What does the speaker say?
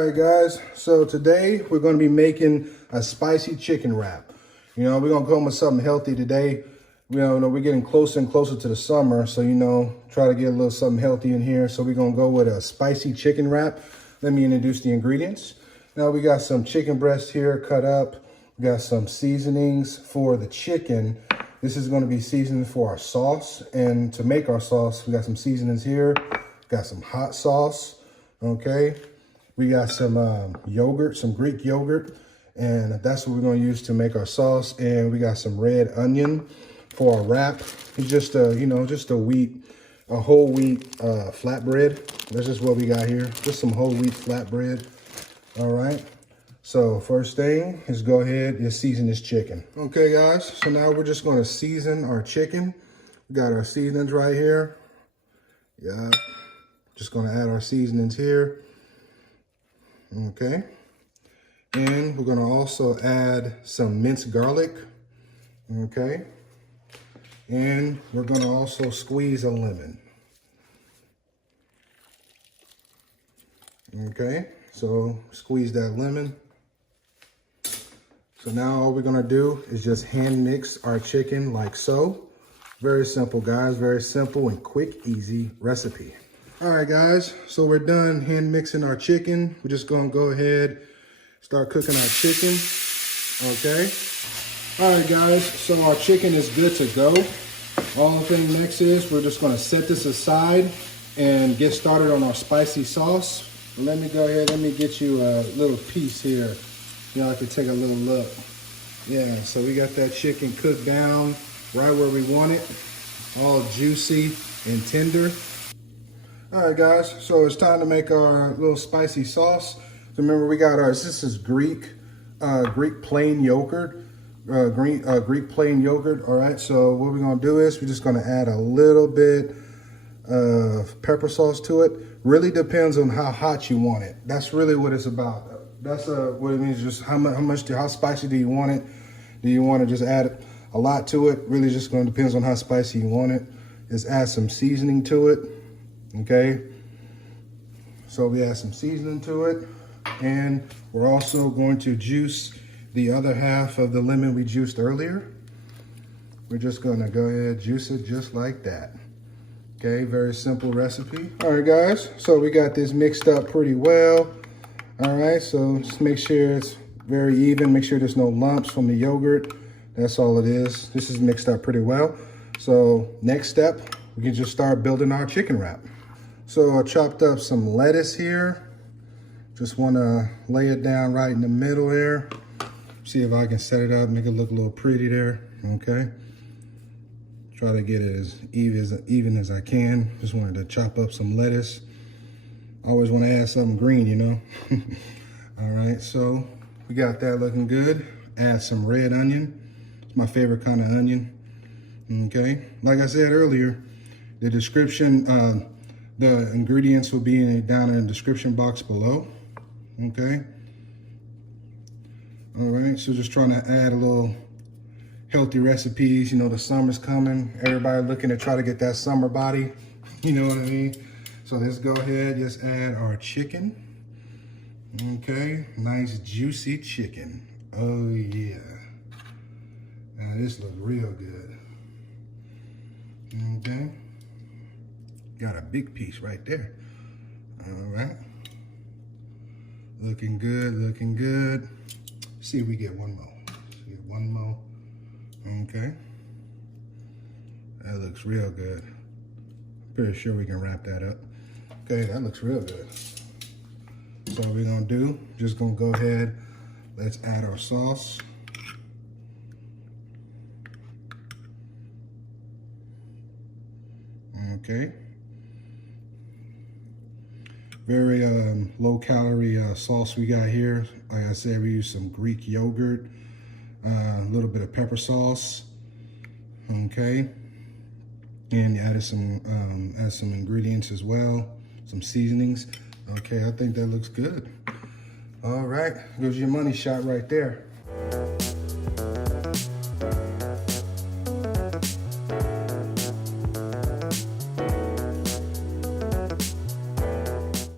All right, guys, so today we're going to be making a spicy chicken wrap. You know, we're going to come with something healthy today. We're getting closer and closer to the summer, so, try to get a little something healthy in here. So we're going to go with a spicy chicken wrap. Let me introduce the ingredients. Now we got some chicken breast here cut up. We got some seasonings for the chicken. This is going to be seasoned for our sauce. And to make our sauce, we got some seasonings here. Got some hot sauce, okay? We got some yogurt, some Greek yogurt, and that's what we're going to use to make our sauce. And we got some red onion for our wrap. It's just a whole wheat flatbread. That's just what we got here. Just some whole wheat flatbread. All right. So first thing is go ahead and season this chicken. Okay, guys. So now we're just going to season our chicken. We got our seasonings right here. Yeah. Just going to add our seasonings here. Okay, and we're gonna also add some minced garlic, okay? And we're gonna also squeeze a lemon. Okay, so squeeze that lemon. So now all we're gonna do is just hand mix our chicken like so. Very simple, guys, very simple and quick, easy recipe. All right, guys, so we're done hand mixing our chicken. We're just gonna go ahead, start cooking our chicken, okay? All right, guys, so our chicken is good to go. All the thing next is we're just gonna set this aside and get started on our spicy sauce. Let me go ahead, let me get you a little piece here. Y'all can take a little look. Yeah, so we got that chicken cooked down right where we want it, all juicy and tender. All right, guys, so it's time to make our little spicy sauce. Remember, we got this is Greek plain yogurt, Greek plain yogurt, all right? So what we're gonna do is we're just gonna add a little bit of pepper sauce to it. Really depends on how hot you want it. That's really what it's about. That's what it means, just how spicy do you want it? Do you want to just add a lot to it? Really just gonna depends on how spicy you want it. Just add some seasoning to it. Okay, so we add some seasoning to it, and we're also going to juice the other half of the lemon we juiced earlier. We're just gonna go ahead, juice it just like that. Okay, very simple recipe. All right, guys, so we got this mixed up pretty well. All right, so just make sure it's very even, make sure there's no lumps from the yogurt. That's all it is. This is mixed up pretty well. So next step, we can just start building our chicken wrap. So I chopped up some lettuce here. Just wanna lay it down right in the middle there. See if I can set it up, make it look a little pretty there, okay? Try to get it as even as I can. Just wanted to chop up some lettuce. Always wanna add something green, you know? All right, so we got that looking good. Add some red onion. It's my favorite kind of onion, okay? Like I said earlier, the description, the ingredients will be down in the description box below, okay? All right, so just trying to add a little healthy recipes. You know, the summer's coming. Everybody looking to try to get that summer body, you know what I mean? So let's go ahead, just add our chicken. Okay, nice juicy chicken. Oh yeah. Now this looks real good. Okay. Got a big piece right there. All right. Looking good, looking good. See if we get one more. Get one more. Okay. That looks real good. Pretty sure we can wrap that up. Okay, that looks real good. So what we're gonna do, just gonna go ahead, let's add our sauce. Okay. Very low calorie sauce we got here. Like I said, we use some Greek yogurt, a little bit of pepper sauce, okay? And added some ingredients as well, some seasonings. Okay, I think that looks good. All right, gives you a money shot right there.